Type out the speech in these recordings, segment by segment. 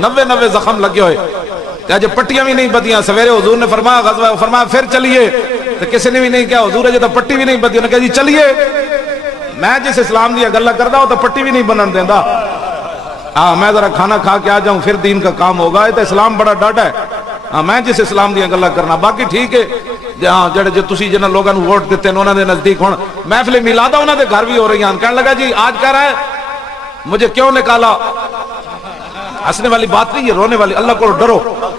نوے زخم لگے ہوئے، اج پٹیاں بھی نہیں بدیاں. سویرے حضور نے فرمایا غزوہ، فرمایا پھر چلیے، تو کسی نے بھی نہیں کہا حضور اجے تو پٹی بھی نہیں بدی. انہوں نے کہا جی چلیے. میں جس اسلام دیا گلا کردا ہوں تو پٹی بھی نہیں بنن دیندا. ہاں میں ذرا کھانا کھا کے آ جاؤں پھر دین کا کام ہوگا. یہ تو اسلام بڑا ڈاڈا ہے. ہاں میں جس اسلام دیا گلا کرنا. باقی ٹھیک ہے ہاں جڑے جو تسی جنہاں لوگوں نے ووٹ دیتے ہیں انہوں نے نزدیک ہون محفل میلادہ انہوں نے گھر بھی ہو رہی ہیں. کہنے لگا جی آج کہہ رہا ہے مجھے کیوں نکالا. ہنسنے والی بات نہیں، یہ رونے والی. اللہ کو ڈرو.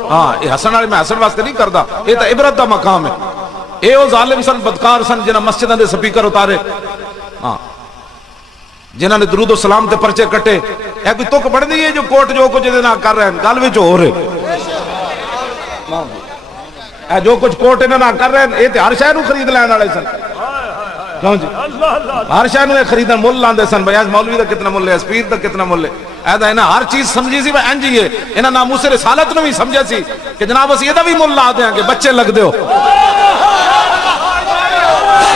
ہاں یہ ہسن والے میں ہسن واسطے نہیں کردا، یہ تو عبرت دا مقام ہے. اے او ظالم سن بدکار سن جنہاں مسجداں دے سپیکر اتارے، ہاں جنہاں نے درود و سلام تے پرچے کٹے. اے کوئی تک بڑھنی ہے جو کوٹ جو کچھ دے نہ کر رہے ہیں گل وچ ہو رہے. اے جو کچھ کوٹ انہاں نہ کر رہے ہیں یہ تے ہر شے نو خرید لین والے سن. کیوں جی ہر شے نو خریدن مول لاندے سن. بھائی اس مولوی دا کتنا مول ہے، اس پیر دا کتنا مول ہے. ایدا انہاں ہر چیز سمجھی سی انج ہی ہے. انہاں ناموس رسالت نو بھی سمجھا سی کہ جناب اس یہ دا بھی مول لا دیاں کہ بچے لگ دیو.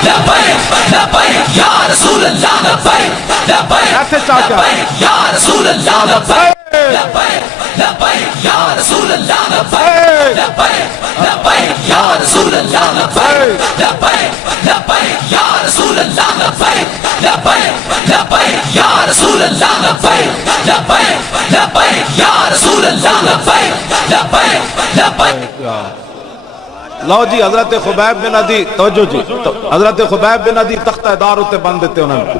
لبیک لبیک یا رسول اللہ لبیک لبیک لبیک یا رسول اللہ لبیک لبیک لبیک یا رسول اللہ لبیک لبیک لبیک یا رسول اللہ لبیک لبیک لبیک یا رسول اللہ لبیک لبیک لبیک یا رسول اللہ لبیک لبیک لبیک یا رسول اللہ لبیک لبیک لبیک. لو جی حضرت خبیب بن عدی توجہ جی، حضرت خبیب بن عدی تختہ دار ہوتے بند دیتے انہوں نے.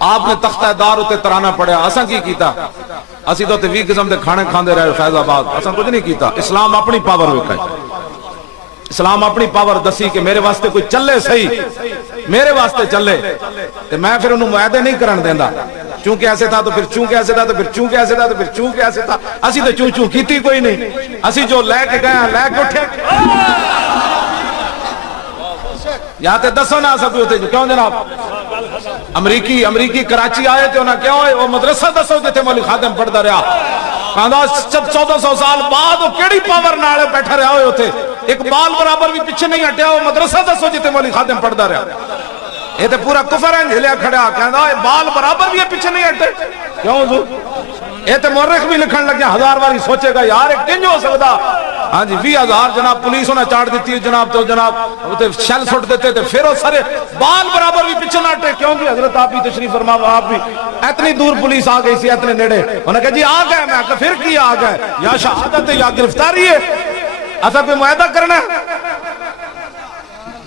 آپ نے تختہ دار ہوتے ترانا پڑیا. اساں کی کیتا؟ اسی تو 20 قسم دے کھانے کھاندے رہے فیض آباد. اساں کچھ نہیں کیتا. اسلام اپنی پاور وکھائے. اسلام اپنی پاور دسی کہ میرے واسطے کوئی چلے صحیح، میرے واسطے چلے تو میں پھر انہوں معاہدے نہیں کرن دیندا. چونکہ ایسے تھا تو پھر چونکہ ایسے تھا تو پھر چونکہ ایسے تھا تو پھر چونکہ ایسے تھا. اسی تو چون چون کیتی کوئی نہیں. اسی جو لے کے گئے ہیں لے کے اٹھے. یا تے دسو نا سب ہوتے جو کیوں جناب امریکی کراچی آئے تھے انہاں کیا ہوئے وہ مدرسہ دسو جتے مولی خادم پڑھتا رہا. کہاں 1400 سال بعد وہ کیڑی پاور نالے بیٹھا رہا ہوئے ہوتے. ایک بال برابر بھی پیچھے نہیں ہٹیا. وہ مدرسہ دسو جتے مولی خادم پڑھتا رہا. یہ تو پورا کفر ہے ہلیا کھڑا. کہنا بال برابر بھی پیچھے نہیں ہٹے. کیوں حضور یہ تو مورخ بھی لکھن لگ گیا 1000 باری سوچے گا یار ایک کنج ہو سکتا. ہاں جی 20,000 جناب پولیس ہونا چاڑ دیتی ہے جناب. تو جناب شل سٹ دیتے تھے پھر وہ سارے بال برابر بھی پیچھے نہ ہٹے. کیوں جی حضرت آپ بھی تشریف فرما. آپ بھی اتنی دور پولیس آ گئی سی اتنے نیڑے. انہوں نے کہا جی آ گئے. میں کہا پھر کی آ گئے؟ یا شہادت ہے یا گرفتاری ہے. ایسا کوئی معاہدہ کرنا ہے؟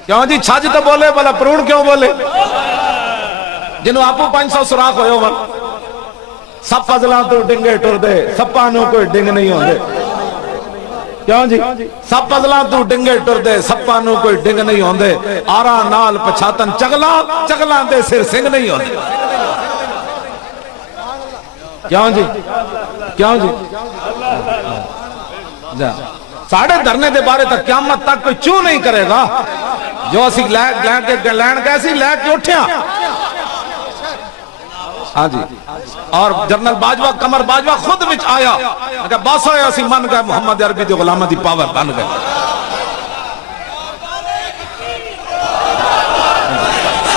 کیوں جی چھج تو بولے بلا پرون کیوں بولے. جنہوں آپ 500 سراخ ہوئے ہو سب فضلان تو ڈنگے ٹر دے سپانوں کوئی ڈنگ نہیں ہوں دے. کیوں جی سب فضلان تو ڈنگے ٹر دے سپانوں کوئی ڈنگ نہیں ہوں دے. آرا نال پچھاتن چگلان دے سر سنگ نہیں ہوں دے. کیوں جی کیوں جی ساڑھے دھرنے دے بارے تک قیامت تک کوئی چوں نہیں کرے گا. جو اسی لین کیسی لے کے اٹھیا. ہاں جی اور جنرل باجوہ قمر باجوہ خود وچ آیا کہ باسا ہے اسی من گئے محمد عربی دے غلامہ دی پاور بن گئے.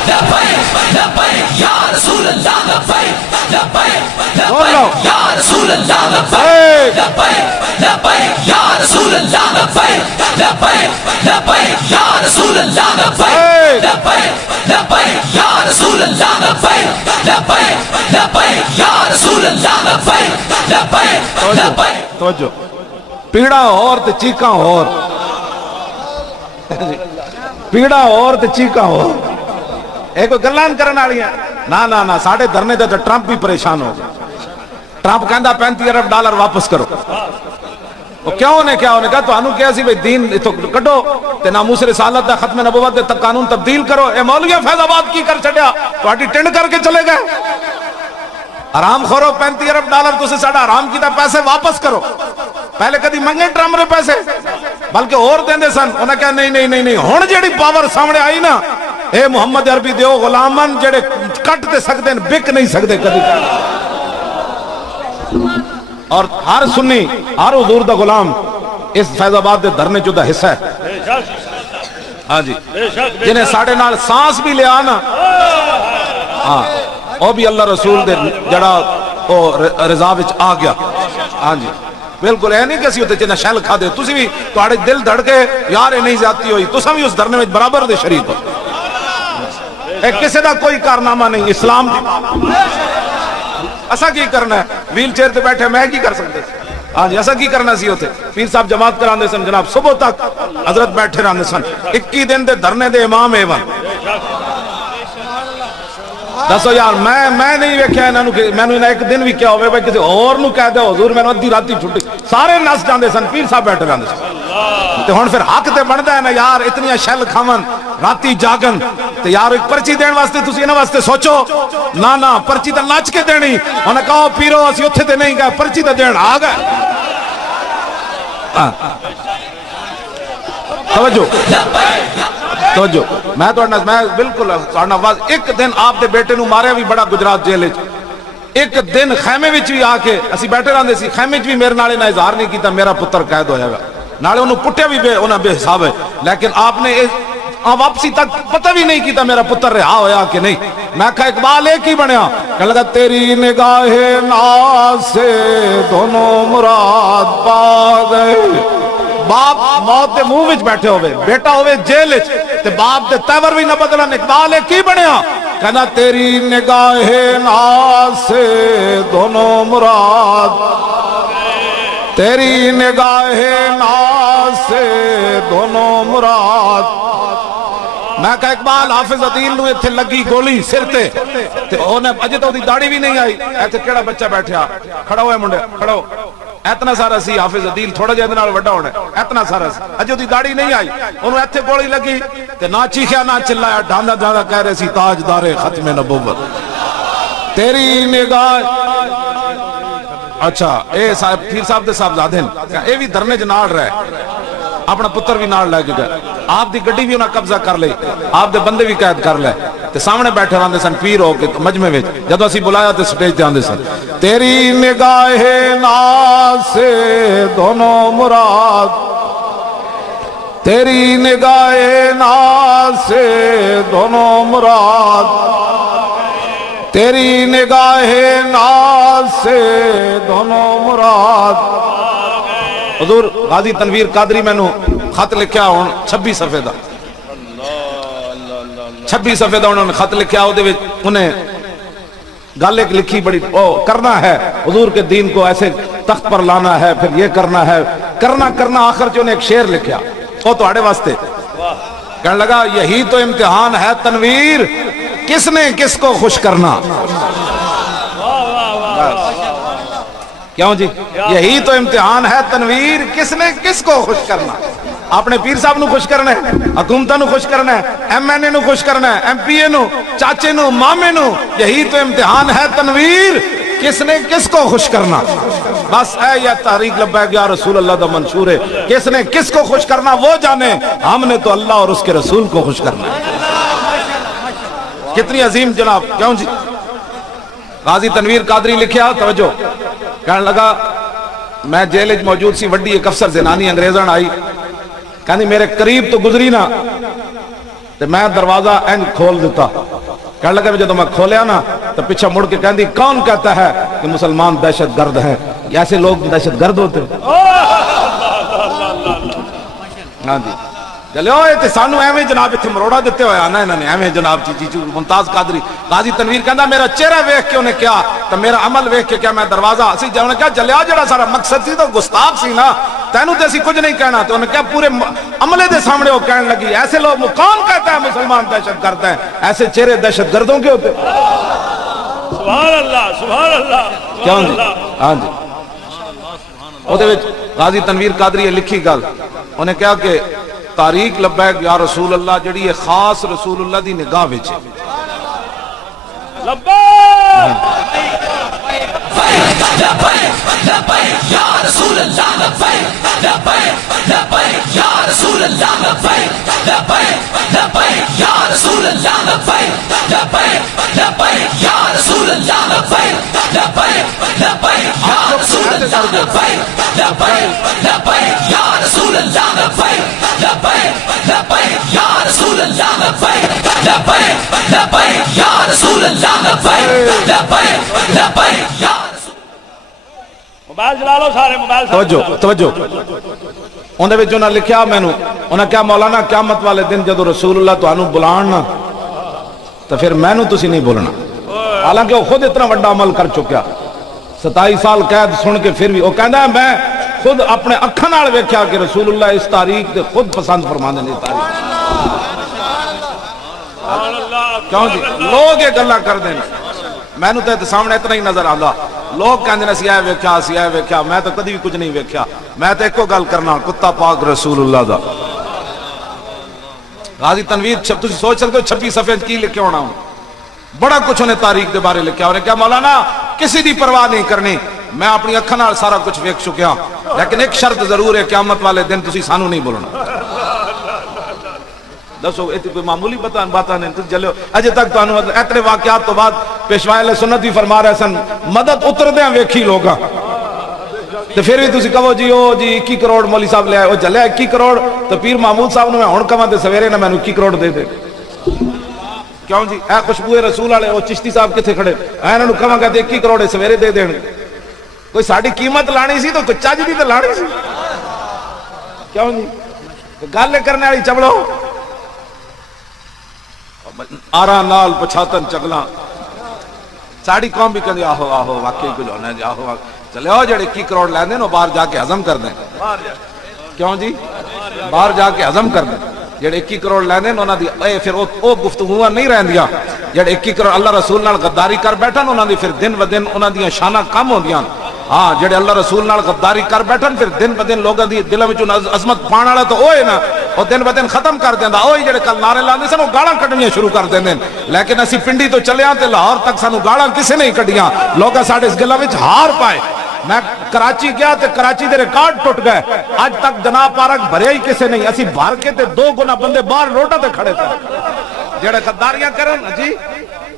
لبیک لبیک یا رسول اللہ لبیک لبیک لبیک یا رسول اللہ لبیک لبیک لبیک یا رسول اللہ لبیک لبیک لبیک یا رسول اللہ لبیک لبیک لبیک یا رسول اللہ لبیک لبیک لبیک یا رسول اللہ لبیک لبیک لبیک. توجہ پیڑا اور تے چیکاں اور پیڑا اور تے چیکاں اور ایک کوئی گلان کرنا آڑی ہیں. نا ساڑھے دھرنے دے تو ٹرمپ بھی پریشان ہو گیا. ٹرمپ کہندہ $35 ارب واپس کرو. وہ کیا انہیں کہا تو انہوں کیا سی بھئی دین تو کٹو تے ناموس رسالت دا ختم نبوت دے تک قانون تبدیل کرو. اے مولیہ فیض آباد کی کر چھڑیا تو آٹی ٹنڈ کر کے چلے گئے. حرام خورو $35 ارب تو سے ساڑھا حرام کی تا پیسے واپس کرو. پہلے کدی منگے ٹرمپ رے پیسے بلکہ اور دیں دے سن. انہیں کہا نہیں ہون جیڑی پاور سامنے آئی نا اے محمد عربی دیو غلامن جڑے کٹ دے سکتے ہیں بک نہیں سکتے کدی. اور ہر سنی ہر حضور دا غلام اس فیض آباد دے دھرنے جو دا حصہ ہے. ہاں جی جنہیں ساڑھے نال سانس بھی لیا نا ہاں وہ بھی اللہ رسول دے جڑا رضا وچ آ گیا. ہاں جی بالکل اے نہیں کہ اسی اتنے چنا شیل کھا دے تسی بھی تواڈے دل دھڑکے یار اے نہیں زیادتی ہوئی تساں بھی اس دھرنے وچ برابر دے شریک ہو اے کسے دا کوئی کارنامہ نہیں اسلام دی اسا کی کرنا ہے ویل چیئر تے بیٹھے میں کی کر سکتے ہاں جی ایسا کی کرنا سی ہوتے پیر صاحب جماعت کراندے سن جناب صبح تک حضرت بیٹھے رہندے سن 21 دن دے دھرنے دے امام ایون دسو یار میں نہیں ویکھیا انہاں نو کہ میں نے ایک دن بھی کیا ہوے بھائی کسی اور نو کہہ دے حضور میں ادھی راتی چھٹی سارے نس جاندے سن پیر صاحب بیٹھے رہندے سن تے ہن پھر حق تے بندا ہے نا یار اتنی شل کھاون راتی جاگن تے یار ایک پرچی دین واسطے تسی انہاں واسطے سوچو نہ پرچی تے نچ کے دینی انہاں کہو پیرو اسی اوتھے تے نہیں گئے پرچی تے دین آ گئے توجہ میں بالکل ایک دن آپ دے بیٹے نو ماریا بھی بڑا گجرات جیل ایک دن خیمے وچ بھی آ کے اسی بیٹھے رہندے سی خیمے وچ بھی میرے نالے نہ اظہار نہیں کیتا میرا پتر قید ہویا گا نالے انہوں پٹیا بھی انہاں بے حساب ہے لیکن آپ نے واپسی تک پتہ بھی نہیں کیتا میرا پتر رہا ہویا کہ نہیں میں کہا اقبال ایک ہی بنیا کہنے لگا تیری نگاہ ناز سے دونوں مراد پا گئے باپ موت دے منہ وچ بیٹھے ہوئے بیٹا ہوئے جیل وچ تے باپ دے تیور بھی نہ بدلن اقبال ایک ہی بنیا کہنا تیری نگاہ ناز سے دونوں مراد تیری نگاہ ناز سے دونوں مراد میں کہا اقبال حافظ عدیل نو ایتھے لگی گولی سر تے اونے اجے تو دی داڑھی بھی نہیں آئی ایتھے کیڑا بچہ بیٹھیا کھڑا ہوئے منڈے کھڑو اتنا سارا سی حافظ عدیل تھوڑا جہاں نال وڈا ہونا اتنا سارا سی اجے دی داڑھی نہیں آئی انہوں ایتھے گولی لگی تے نہ چیخیا نہ چلایا ڈھاندا ڈھاندا کہہ رہے سی تاجدار ختم نبوت تیری نگاہ اچھا اے صاحب پیر صاحب دے صاحب زادے اے بھی دھرنے جنال رہے اپنا پتر بھی نال لے کے گئے آپ دی گڈی بھی انہاں قبضہ کر لئی آپ دے بندے بھی قید کر لے تے سامنے بیٹھے رہندے سن پیر ہو کے مجمع وچ جدوں اسی بلایا تے سٹیج تے آندے سن تیری نگاہ ناز سے دونوں مراد تیری نگاہ ناز سے دونوں مراد تیری نگاہ ناز سے دونوں مراد حضور غازی تنویر قادری میں نو خط لکھیا ہون 26 صفحے دا 26 صفحے دا انہوں نے خط لکھیا ہو دے وچ انہیں گل ایک لکھی بڑی کرنا ہے حضور کے دین کو ایسے تخت پر لانا ہے پھر یہ کرنا ہے کرنا آخر جو انہیں ایک شعر لکھیا وہ تو آڑے واسطے کہنے لگا یہی تو امتحان ہے تنویر کس نے کس کو خوش کرنا کیوں جی یہی تو امتحان ہے تنویر کس نے کس کو خوش کرنا اپنے پیر صاحب نو خوش کرنا ہے حکومتہ نو خوش کرنا ہے ایم این اے نو خوش کرنا ہے ایم پی اے نو چاچے نو مامے نو یہی تو امتحان ہے تنویر کس نے کس کو خوش کرنا بس اے یا تحریک لبیک یا رسول اللہ دا منشور ہے کس نے کس کو خوش کرنا وہ جانے ہم نے تو اللہ اور اس کے رسول کو خوش کرنا ہے کتنی عظیم جناب کیوں جی غازی تنویر قادری لکھیا توجہ کہنے لگا میں جیل وچ موجود سی وڈی ایک افسر زنانی انگریزان آئی کہنی میرے قریب تو گزری نا تو میں دروازہ اینج کھول دیتا کہنے لگا جب میں کھولیا نا تو پیچھے مڑ کے کہندی کون کہتا ہے کہ مسلمان دہشت گرد ہیں ایسے لوگ دہشت گرد ہوتے ہاں جی چلے ہوئے تھے سانو ایویں جناب اتھے مروڑا دیتے ہوئے آنا انہوں نے ایویں جناب چیچی ممتاز قادری غازی تنویر کہندا میرا چہرہ ویکھ کے انہیں کیا تو میرا عمل ویکھ کے کیا میں دروازہ اسی جب انہیں کیا جلیا جڑا سارا مقصد سی تو گستاخ سی نا تینوں تے اسی کچھ نہیں کہنا تو انہیں کیا پورے عملے دے سامنے وہ کہنے لگی ایسے لوگ کون کہتا ہے مسلمان دہشت گرد ہیں ایسے چہرے دہشت گردوں کے ہوتے سبحان اللہ سبحان اللہ کیوں جی ہاں جی او دے وچ غازی تنویر قادری لکھی گل انہیں کہا کہ تاریخ لبیک یا رسول اللہ جڑی ہے خاص رسول اللہ دی نگاہ وچ لبیک لبیک یا رسول اللہ لبیک لبیک یا رسول اللہ لبیک لبیک یا رسول اللہ لبیک لبیک یا رسول اللہ لبیک لبیک یا رسول اللہ لبیک لبیک یا رسول اللہ لبیک لبیک یا رسول اللہ لبیک لبیک یا رسول اللہ لبیک لبیک یا موبائل چلا لو سارے موبائل توجہ توجہ اندر وچ انہاں لکھیا مینوں انہاں کہا مولانا قیامت والے دن جدو رسول اللہ تانوں بلان نا تو پھر مینوں تسی نہیں بولنا، حالانکہ وہ خود اتنا بڑا عمل کر چکیا 27 سال قید سن کے پھر بھی وہ کہندا ہے میں خود اپنے اکھاں نال ویکھیا کہ رسول اللہ اس تاریخ تے خود پسند فرماندے نے تاریخ کیوں جی لوگ یہ گلاں کر دین مینوں تے سامنے اتنا ہی نظر آندا لوگ کہندے نے سی اے ویکھیا میں تو کدی بھی کچھ نہیں ویکھیا میں تے ایکو گل کرنا کتا پاک رسول اللہ دا غازی تنویر تسی سوچ سکتے ہو 26 صفحے کی لکھے ہونا ہوں بڑا کچھ انہیں تاریخ دے بارے لکھیا انہیں کہا مولانا کسی دی پرواہ نہیں کرنی میں اپنی اکھاں نال سارا کچھ ویکھ چکیا لیکن ایک شرط ضرور ہے قیامت والے دن تسی سانو نہیں بولنا دسو ایتھے کوئی معمولی باتاں نہیں تسی چلو اجے تک تانوں اتنے واقعات تو بعد پیشوا اہل سنت بھی فرما رہے سن مدد اتردیاں ویکھی لوگاں تو پھر بھی تسی کہو جی او جی 21 کروڑ مولوی صاحب لے آئے او چلے 21 کروڑ تو پیر محمود صاحب نے میں ہن کہاں تے سویرے نہ مینوں 21 کروڑ دے دے کیوں جی اے خوشبو رسول والے او چشتی صاحب کتنے کھڑے انہاں نوں کہاں کہ 21 کروڑ سویرے دے دین کوئی ساڈی قیمت لانی سی تو کوئی چج دی تے لانی سی کیوں جی گل کرنے والی چبڑو آرا نال پچھاتن چگلاں ساڑی قوم بھی کہندی آہو آہو واقعی کچھ ہونا ہے جی آہو چلے ہو جڑے 21 کروڑ لے دیں باہر جا کے ہضم کر دیں کیوں جی باہر جا کے ہضم کر دیں جڑے 21 کروڑ لے دیں انہاں دی اے پھر او گفتگوواں نہیں رہندیاں جڑے 21 کروڑ اللہ رسول نال غداری کر بیٹھن انہاں دی پھر دن ب دن انہاں دیاں شاناں کم ہوندیاں ہاں جڑے اللہ رسول نال غداری کر بیٹھن پھر دن ب دن لوگاں دی دلاں وچوں عظمت پان والا تو اوے نا او دن ب دن ختم کر دیندا اوہی جڑے کل نعرے لاندے سن او گالاں کڈنیاں شروع کر دیندے لیکن اسی پنڈی تو چلے ہاں تے لاہور تک سانو گالاں کسے نہیں کڈیاں لوگاں ساڈے اس گلاں وچ ہار پائے میں کراچی گیا تے کراچی دے ریکارڈ ٹوٹ گئے آج تک جناب پارک بھریا ہی کسے نہیں اسی بھر کے تے 2 گنا بندے باہر روڈاں تے کھڑے تھے جڑے غداریاں کرن جی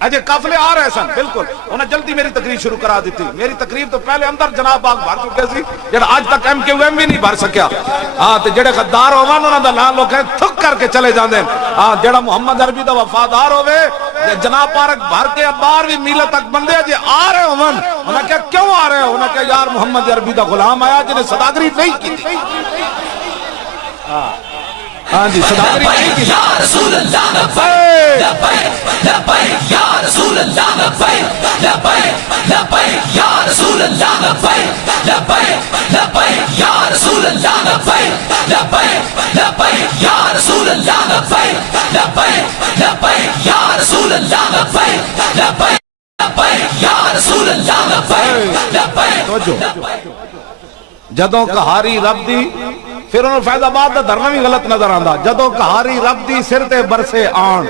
اجے قافلے آ رہے سن بالکل انہیں جلدی میری تقریر شروع کرا دیتی میری تقریر تو پہلے اندر جناب باغ بھر چکے سی جڑا آج تک ایم کیو ایم بھی نہیں بھر سکیا ہاں تے جڑے غدار ہوون انہاں دا نام لوگ تھک کر کے چلے جاندے ہاں جڑا محمد عربی دا وفادار ہوے جناب پارک بھر کے باہر بھی میلہ تک بندے جے آ رہے ہون انہاں کہ کیوں آ رہے ہو انہاں کہ یار محمد عربی دا غلام آیا جنے صداگری نہیں کی تھی ہاں جی صداگری نہیں کی یا رسول اللہ لبیک لبیک لبیک یا رسول اللہ لبیک لبیک لبیک یا رسول اللہ لبیک لبیک لبیک یا رسول اللہ لبیک لبیک لبیک یا رسول اللہ لبیک لبیک لبیک یا رسول اللہ لبیک لبیک لبیک یا رسول اللہ لبیک لبیک جدوں کہاری رب دی پھر انہوں فیض آباد دا دھرنا بھی غلط نظر آندا جدوں کہاری رب دی سر تے برسے آن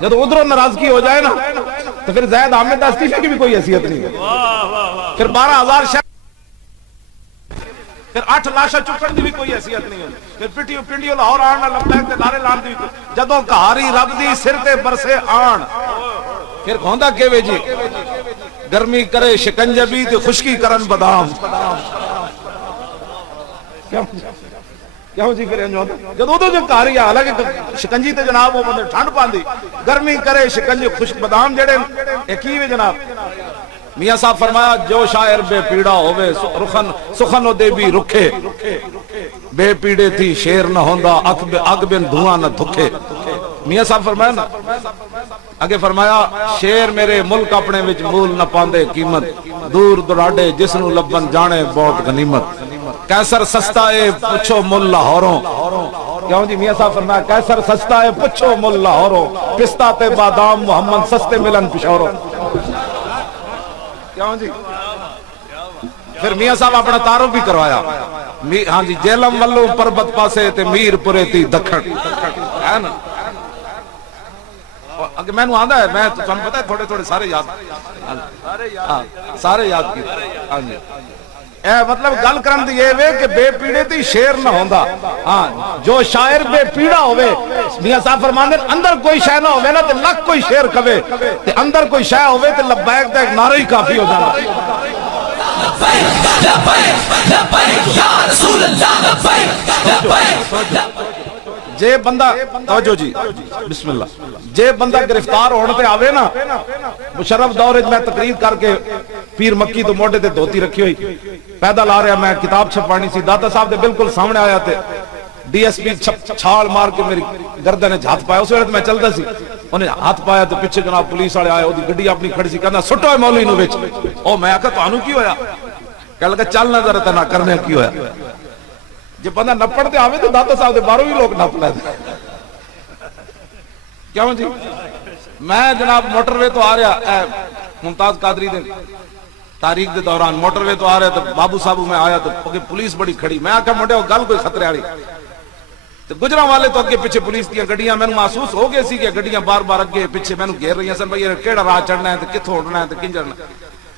جدوں ادھروں ناراضگی ہو جائے نا تو پھر زید احمد دا استعفے کی بھی کوئی حیثیت نہیں پھر 12,000 شہر پھر 8 لاشا چکن دی بھی کوئی حیثیت نہیں پھر پنڈیو لاہور آن لبیک تے نعرے لان دی بھی جدوں کہاری رب دی سر تے برسے آن پھر کھوندا کیوے جی گرمی کرے شکنجبی تے خشکی کرن بادام کیوں جی کریں جو جدو تو جو کاری ہے حالانکہ شکنجی تے جناب وہ بندے ٹھنڈ پاندی گرمی کرے شکنجی خشک بادام جڑے ایکیویں جناب میاں صاحب فرمایا جو شاعر بے پیڑا ہوئے سخن و دے بھی رکھے بے پیڑے تھی شیر نہ ہوندا اگ بن دھواں نہ دھکے میاں صاحب فرمایا نا آگے فرمایا شیر میرے ملک اپنے وچ مول نہ پاندے قیمت دور دراڈے جس نو لبن جانے بہت غنیمت کیسر سستا ہے پچھو مل لاہوروں کیوں جی میاں صاحب فرمایا کیسر سستا ہے پچھو مل لاہوروں پستہ تے بادام محمد سستے ملن پشوروں کیوں جی پھر میاں صاحب اپنا تعارف بھی کروایا ہاں جی جیلم ولو پربت پاسے تے میر پورے تی دکھن ہے نا اگر میں نو آندا ہے میں تو تم پتہ ہے تھوڑے تھوڑے سارے یاد کی ہاں جی اے مطلب گل کرن دی یہ وے کہ بے پیڑے تی شیر نہ ہوندا ہاں جو شاعر بے پیڑا ہوئے میاں صاحب فرماندے اندر کوئی شے نہ ہوئے نا تے لکھ کوئی شیر کہے تے اندر کوئی شے ہوئے تے لبیک دا ایک نعرہ ہی کافی ہو جانا لبیک لبیک لبیک یا رسول اللہ لبیک لبیک جے بندہ توجہ جی بسم اللہ جے بندہ گرفتار ہونے تے آوے نا مشرف دور میں تقریر کر کے پیر مکی تو موٹے تے دھوتی رکھی ہوئی پیدل آ رہا میں کتاب چھپانی سی داتا صاحب دے بالکل سامنے آیا تے ڈی ایس پی چھال مار کے میری گردن نے ہاتھ پایا اس وقت میں چلتا سی انہیں ہاتھ پایا تو پیچھے جناب پولیس والے آئے وہ گڈی اپنی کھڑی سی کہنا سٹو ہے مولوی نو وچ او میں آکھا تانوں کی ہویا کہ لگا چل نہ ذرا نہ کرنے کی ہویا جب بندہ نپڑ تے آوے تو داتا صاحب دے باہروں ہی لوگ نپ لے کیوں جی میں جناب موٹر وے تو آ رہا ممتاز قادری دے تاریخ دے دوران موٹر وے تو آ رہا تو بابو صاحب میں آیا تو پولیس بڑی کھڑی میں آکھا منڈے وہ گل کوئی خطرے والی تو گجرا والے تو اگے پیچھے پولیس دی گڈیاں میں محسوس ہو گئے سی کہ گڈیاں بار بار اگے پیچھے میں گھیر رہی ہیں سن بھئی کیڑا راہ چڑھنا ہے تے کتھوں اٹھنا ہے تے کیں جڑنا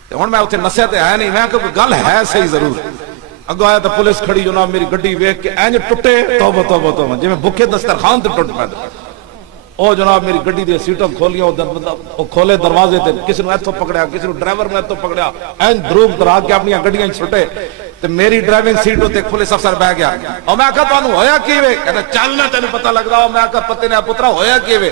تے ہن میں اوتھے نسیا تے ہے نہیں میں کہ گل ہے صحیح ضرور اگو آیا تو پولیس کھڑی جناب میری گڈی ویکھ کے اینج ٹٹے توبہ توبہ توبہ جویں بھوکے دسترخوان تے ٹٹ پے او جناب میری گڈی دی سیٹاں کھولیاں او کھولے دروازے تے کسی نوں ایتھوں پکڑیا کسی نوں ڈرائیور نے ایتھوں پکڑیا اینج دروگ درا کے اپنی گڈیاں چھٹے تے میری ڈرائیونگ سیٹ تے پولیس افسر بیٹھ گیا او میں کہا تانوں ہویا کیویں کہندا چلنا تینوں پتہ لگدا او میں کہا پتے نے پترا ہویا کیویں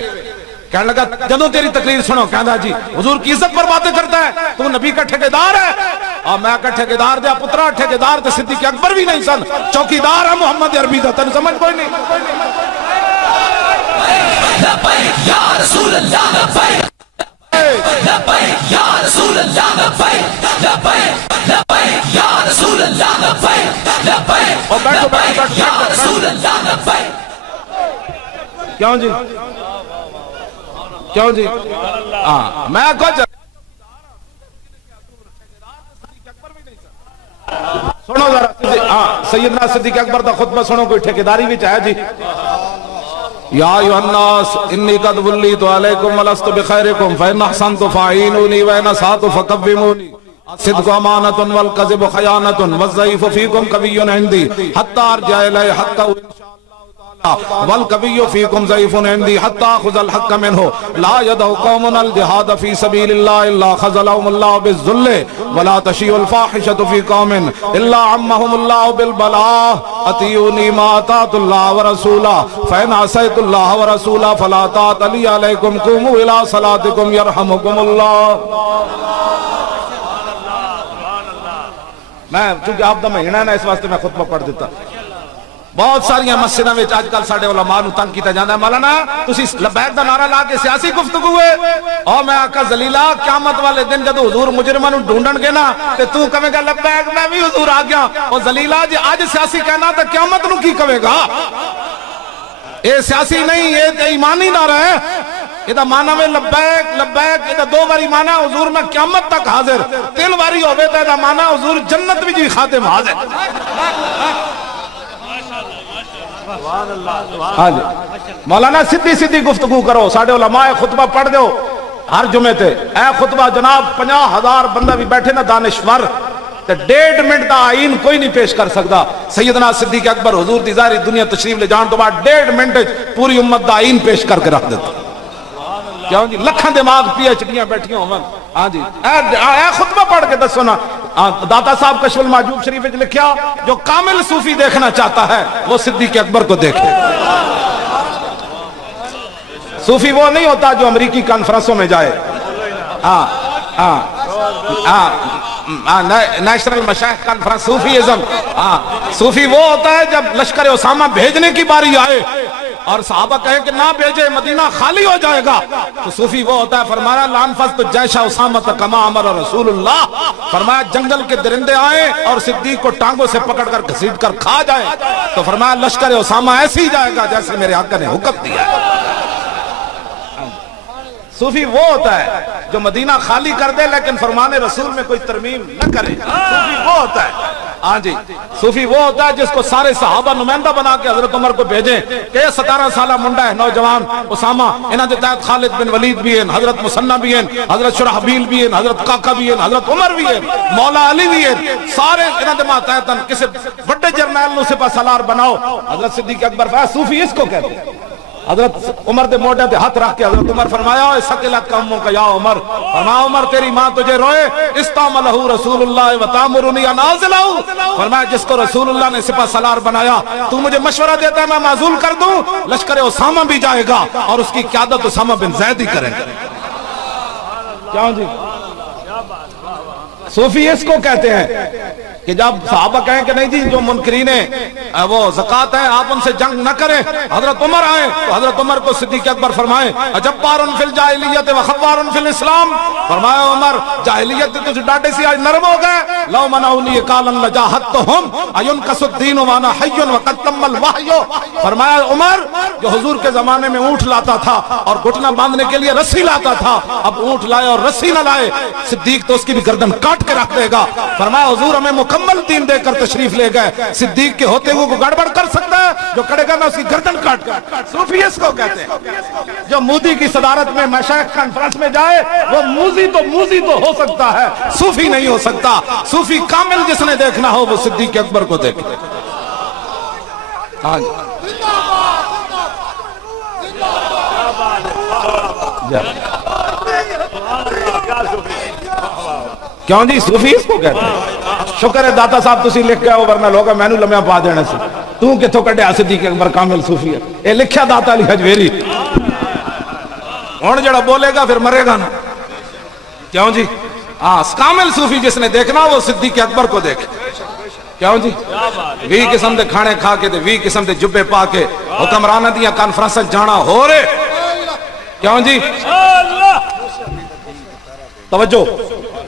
کہنے لگا جدوں تیری تقریر سنو کہندا جی حضور کی عزت پر باتیں کرتا ہے تو نبی کا ٹھیکیدار ہے اور میں کہا ٹھیکیدار دیا پترا ٹھیکیدار تے صدیق اکبر بھی نہیں سن چوکیدار ہے محمد عربی دا تینوں سمجھ کوئی نہیں لبیک یا رسول اللہ لبیک لبیک یا رسول اللہ لبیک لبیک لبیک یا رسول اللہ لبیک لبیک لبیک یا رسول اللہ لبیک کیوں جی کیوں جی ہاں میں کچھ سنو ذرا ہاں سیدنا صدیق اکبر دا خطبہ سنو کوئی ٹھیکیداری وچ ہے جی یا ایھا الناس انی قد ولیت علیکم ولست بخیرکم فإن احسنت فاعینونی وإن اسأت فقومونی الصدق امانۃ والکذب خیانۃ والضعیف فیکم قوی عندی حتی ارجع الی حقہ والقوی فیکم ضعیف عندی حتی اخذ الحق منہ لا يدع قوم الجہاد فی سبیل اللہ الا خذلهم اللہ بالذل ولا تشیع الفاحشۃ فی قوم الا عمهم اللہ بالبلاء اطیعونی ما اطاعت اللہ ورسولہ فإن عصیت اللہ ورسولہ فلا طاعۃ لی علیکم قوموا الی صلاتکم یرحمکم اللہ میں چونکہ آپ دا مہینہ ہے نا اس واسطے میں خطبہ پڑھ دیتا بہت ساری مسجدوں میں آج کل ساڈے علماء نوں تنگ کیتا جاندا ہے مولانا تسی لبیک دا نعرہ لا کے سیاسی گفتگو ہے او میں آقا ذلیلا قیامت والے دن جدوں حضور مجرماں نوں ڈھونڈن گے نا تے تو کہے گا لبیک میں بھی حضور آ گیا او ذلیلا جی اج سیاسی کہنا تے قیامت نوں کی کہے گا اے سیاسی نہیں اے ایمانی نعرہ ہے ادا معنی میں لبیک لبیک ادا دو باری معنی حضور میں قیامت تک حاضر تین باری ہوئے تو ادا معنی حضور جنت بھی جی خاتم حاضر مولانا سدھی سدھی گفتگو کرو ساڑھے علماء خطبہ پڑھ دیو ہر جمعے تے اے خطبہ جناب 50,000 بندہ بھی بیٹھے نا دانشور تے 1.5 منٹ دا آئین کوئی نہیں پیش کر سکتا سیدنا صدیق اکبر حضور دی ظاہری دنیا تشریف لے جان تو بعد 1.5 منٹ پوری امت دا آئین پیش کر کے رکھ دیتا کیوں جی لکھاں دماغ پی ایچ ڈیاں بیٹھیاں ہوں ہاں جی اے خطبہ پڑھ کے دسو نا داتا صاحب کشف المحجوب شریف وچ لکھیا جو کامل صوفی دیکھنا چاہتا ہے وہ صدیق اکبر کو دیکھے صوفی وہ نہیں ہوتا جو امریکی کانفرنسوں میں جائے نیشنل مشائخ کانفرنس صوفیزم صوفی وہ ہوتا ہے جب لشکر اسامہ بھیجنے کی باری آئے اور صحابہ کہیں کہ نہ بھیجے مدینہ خالی ہو جائے گا تو صوفی وہ ہوتا ہے فرمایا لانفذت جیش اسامہ کما امر رسول اللہ فرمایا جنگل کے درندے آئیں اور صدیق کو ٹانگوں سے پکڑ کر گھسیٹ کر کھا جائیں تو فرمایا لشکر اسامہ ایسے ہی جائے گا جیسے میرے آقا نے حکم دیا ہے صوفی وہ ہوتا ہے جو مدینہ خالی کر دے لیکن فرمان رسول میں کوئی ترمیم نہ کرے صوفی وہ ہوتا ہے ہاں جی صوفی وہ ہوتا ہے جس کو سارے صحابہ نمائندہ بنا کے حضرت عمر کو بھیجیں کہ 17 سالہ منڈا ہے نوجوان اسامہ انہاں دے تحت خالد بن ولید بھی ہیں حضرت مسنہ بھی ہیں حضرت شرحبیل بھی ہیں حضرت قاقہ بھی ہیں حضرت عمر بھی ہیں مولا علی بھی ہیں سارے انہاں دے ماتحت کسی بڑے جرنیل نو سپہ سالار بناؤ حضرت صدیق اکبر فرمایا صوفی اس کو کہتے ہیں حضرت عمر دے موڈے تے ہاتھ رکھ کے حضرت عمر فرمایا اے ثقلت کا اموں کا یا عمر، فرمایا عمر تیری ماں تجھے روئے، استعملہ رسول اللہ و تامرنی ان انازلہ، فرمایا جس کو رسول اللہ نے سپہ سالار بنایا تو مجھے مشورہ دیتا ہے میں معزول کر دوں، لشکر اسامہ بھی جائے گا اور اس کی قیادت اسامہ بن زید ہی کریں گے۔ کیوں جی؟ صوفی اس کو کہتے ہیں کہ جب صحابہ کہیں کہ نہیں جی جو منکرین وہ زکوٰۃ ہے آپ ان سے جنگ نہ کریں، حضرت عمر آئے تو حضرت عمر کو صدیق اکبر فرمائے اجبار فی الجاہلیت و خبار فی الاسلام، فرمایا عمر جاہلیت تجھ ڈاٹے سے آج نرم ہو گئے، لو منعونی قالا لجاہدتہم اینقص الدین وانا حی وقد تم الوحی، فرمایا عمر جو حضور کے زمانے میں اونٹ لاتا تھا اور گھٹنا باندھنے کے لیے رسی لاتا تھا، اب اونٹ لائے اور رسی نہ لائے، صدیق تو اس کی بھی گردن کاٹ کے رکھ دے گا، فرمایا حضور ہمیں مکمل دین دے کر تشریف لے گئے، صدیق کے ہوتے ہوئے کو گڑبڑ کر سکتا ہے، جو کرے گا میں اس کی گردن کاٹ کر۔ صوفی اس کو کہتے ہیں جو مودی کی صدارت میں مشائخ کانفرنس میں جائے وہ موزی تو ہو سکتا ہے، صوفی نہیں ہو سکتا۔ صوفی کامل جس نے دیکھنا ہو وہ صدیق اکبر کو دیکھے۔ ہاں کیوں جی صوفی اس کو کہتے ہیں؟ شکر ہے داتا صاحب تسی لکھ گئے ہو ورنہ لوگا میں نے لمحہ پا دینے سے تو کتھوں کڈیا صدیق اکبر کامل صوفی ہے، اے لکھیا داتا علی حجویری، ہن جڑا بولے گا پھر مرے گا نا۔ کیوں جی؟ ہاں کامل صوفی جس نے دیکھنا وہ صدیق اکبر کو دیکھے۔ کیوں جی؟ 20 قسم دے کھانے کھا کے تے 20 قسم دے جبے پا کے حکمرانہ دیاں کانفرنس جانا ہو رہے۔ کیوں جی؟ توجہ،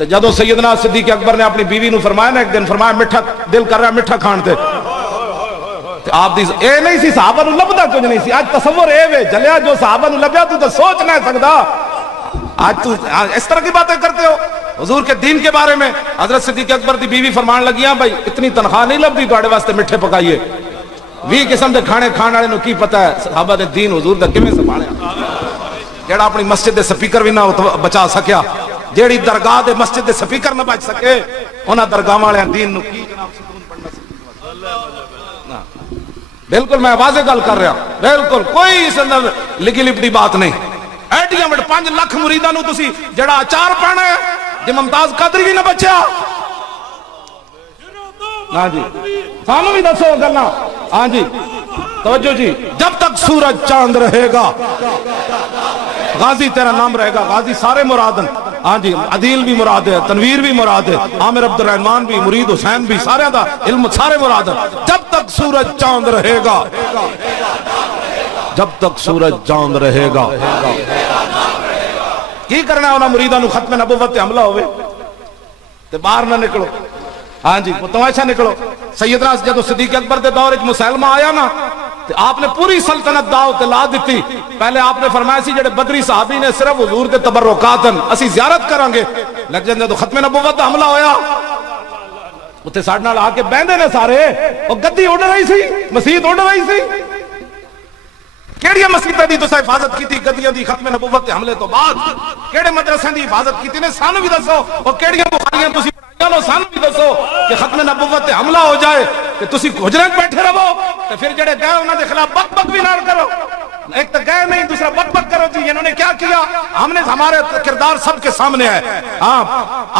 جدو سیدنا صدیق اکبر نے اپنی بیوی نو فرمایا نا ایک دن، فرمایا میٹھا دل کر رہا میٹھا کھان تے آپ دی اے نہیں سی صحابہ نو لبدا کچھ نہیں سی، آج تصور اے وے جلیا جو صحابہ نو لبیا تو سوچ نہ سکدا، آج تو اس طرح کی باتیں کرتے ہو حضور کے دین کے بارے میں۔ حضرت صدیق اکبر دی بیوی فرمان لگیاں بھائی اتنی تنخواہ نہیں لبدی تواڈے واسطے میٹھے پکائیے، 20 قسم دے کھانے کھان والے نو کی پتہ ہے صحابہ دے دین حضور دا کیویں سنبھالیا، جیڑا اپنی مسجد دے سپیکر بھی نہ بچا سکیا، جیڑی درگاہ دے مسجد دے سپیکر نہ بچ سکے، انہاں درگاہ والے دین نو کی جناب ستون پڑھنا سکتا۔ بالکل میں واضح گل کر رہا ہوں، بالکل کوئی اس اندر لگی لپٹی بات نہیں۔ ایڈیاں وڈ 5 لاکھ مریداں نو تسی جڑا اچار پانا ہے جے ممتاز قادری بھی نہ بچیا، ہاں جی سانو بھی دسو گلاں، ہاں جی توجہ جی، جب تک سورج چاند رہے گا غازی تیرا نام رہے گا، غازی سارے مرادن، ہاں جی عدیل بھی مراد ہے، تنویر بھی مراد ہے، عامر عبد الرحمن بھی، مرید حسین بھی، سارے دا علم سارے مراد ہے۔ جب تک سورج چاند رہے گا، جب تک سورج چاند رہے گا، کی کرنا ہے انہاں مریداں نو ختم نبوت تے حملہ ہوئے تے باہر نہ نکلو، ہاں جی تماشا نکلو۔ سیدنا جدو صدیق اکبر دے دور وچ مسلمہ آیا نا تے آپ نے پوری سلطنت داؤ تے لا دیتی، پہلے آپ نے فرمایا سی جڑے بدری صحابی نے صرف حضور دے تبرکاتن اسی زیارت کریں گے، لیکن جدو ختم نبوت دا حملہ ہویا اوتے ساڈے نال آ کے بیندے نے سارے، او گدی اڑ رہی سی، مسجد اڑ رہی سی، کیڑی مسجداں دی تساں حفاظت کیتی گدیاں دی ختم نبوت دے حملے تو بعد، کیڑے مدرسے دی حفاظت کیتی نے سانو بھی دسو، او کیڑیاں بخاریاں تسی پڑھائیاں نو سانو بھی دسو کہ ختم نبوت تے حملہ ہو جائے تے تسی حجرے وچ بیٹھے رہو تے پھر جڑے گئے انہاں دے خلاف بک بک بھی نہ کرو، ایک تو گئے نہیں دوسرا بک بک کرو جی انہوں نے کیا کیا، ہم نے ہمارے کردار سب کے سامنے ہے، ہاں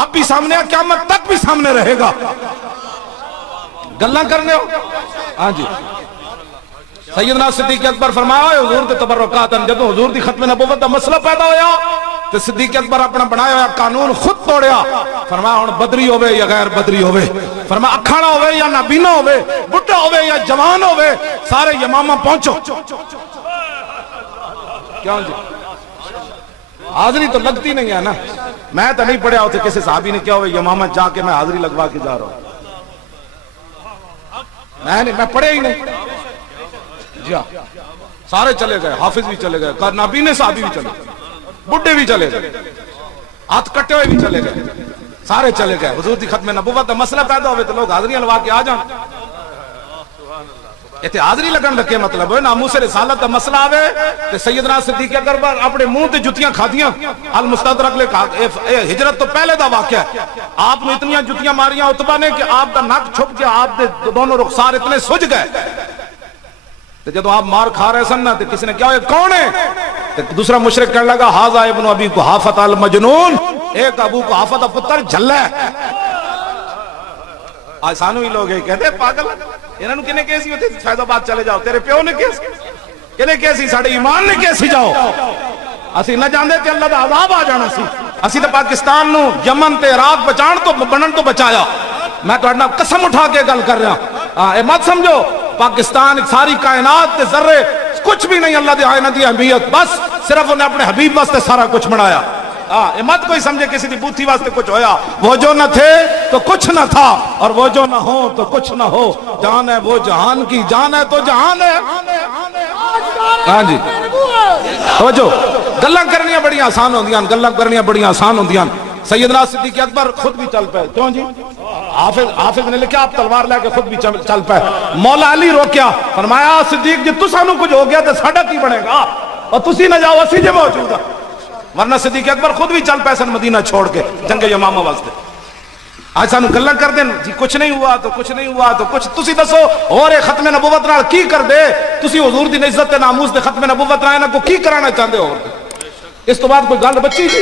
اب بھی سامنے ہے، قیامت تک بھی سامنے رہے گا، گلاں کرنے ہو، ہاں جی۔ سیدنا صدیق اکبر فرمایا حضور دے تبرکاتن جدو حضور دی ختم نبوت دا مسئلہ پیدا ہویا تو صدیق اکبر اپنا بنایا ہوا قانون خود توڑیا، فرمایا ہن بدری ہوئے یا غیر بدری ہوئے، فرمایا اکھاڑا ہوئے یا نابینا ہوئے، بڈھا ہوئے یا جوان ہوئے، سارے یمامہ پہنچو۔ کیوں جی حاضری تو لگتی نہیں ہے نا، میں تو نہیں پڑھیا ہوتے کسی صحابی نے کیا ہوئے یمامہ جا کے میں حاضری لگوا کے جا رہا ہوں، میں پڑھے ہی نہیں، جی ہاں سارے چلے گئے، حافظ بھی چلے گئے، نابینے صحابی بھی چلے گئے، بڈھے بھی چلے گئے، ہاتھ کٹے ہوئے بھی چلے گئے، سارے چلے گئے۔ حضور دی ختم نبوت دا مسئلہ پیدا ہوئے تو لوگ حاضریاں لوا کے آ جان، ایتھے حاضری لگن دا کیا مطلب ہے؟ ناموس رسالت دا مسئلہ آوے تے سیدنا صدیق اکبر اپنے منہ تے جتیاں کھادیاں، المستدرک لے ہجرت تو پہلے دا واقعہ ہے، آپ نے اتنیاں جتیاں ماریاں عتبہ نے کہ آپ دا نک چھپ کے آپ دے دونوں رخسار اتنے سج گئے، تو جب آپ مار کھا رہے سن نا تو کسی نے کیا یہ کون ہے؟ تو دوسرا مشرک کہنے لگا ہاذا ابن ابی قحافۃ المجنون، ایک ابو قحافہ دا پتر جھلا ہے۔ آج سانو ہی لوگ کہتے ہیں پاگل انہاں نوں کنے کیسی ہوتے فیض آباد چلے جاؤ، تیرے پیو نے کیسی کنے کیسی ساڈے ایمان نے کیسی جاؤ، اسی نہ جاندے تے اللہ دا عذاب آ جانا سی۔ اسی تے پاکستان نو یمن تے عراق بچان تو بنن تو بچایا۔ میں تہاڈے نال قسم اٹھا کے گل کر رہا، اے مت سمجھو پاکستان ساری کائنات تے ذرے کچھ بھی نہیں اللہ دے آئینہ دی اہمیت، بس صرف انہیں اپنے حبیب واسطے سارا کچھ بنایا۔ مت کوئی سمجھے کسی دی بوتھی واسطے کچھ ہویا، وہ جو نہ تھے تو کچھ نہ تھا، اور وہ جو نہ ہو تو کچھ نہ ہو، جان ہے وہ جہان کی جان ہے تو جہان ہے۔ ہاں جی توجہ، گلاں کرنیاں بڑی آسان ہوندیاں، گلاں کرنیاں بڑی آسان ہوندیاں۔ سیدنا صدیق اکبر خود بھی چل پے، کیوں جی؟ حافظ نے لکھا آپ تلوار لے کے خود بھی چل پے۔ مولا علی روکیا، فرمایا صدیق جی تسانوں کچھ ہو گیا تو ساڈا کی بنے گا، اور تسی نہ جاؤ اسی جے موجود ہاں۔ ورنہ صدیق اکبر خود بھی چل پے سن مدینہ چھوڑ کے جنگ یمامہ واسطے۔ آج سانو گلاں کر دین جی کچھ نہیں ہوا تو کچھ نہیں ہوا تو کچھ، تسی دسو اور اے ختم نبوت نال کی کر دے؟ تسی حضور دی عزت تے ناموس دے ختم نبوت نال انہاں کو کی کرانا چاہندے ہو؟ اس تو بعد کوئی گل بچی جی؟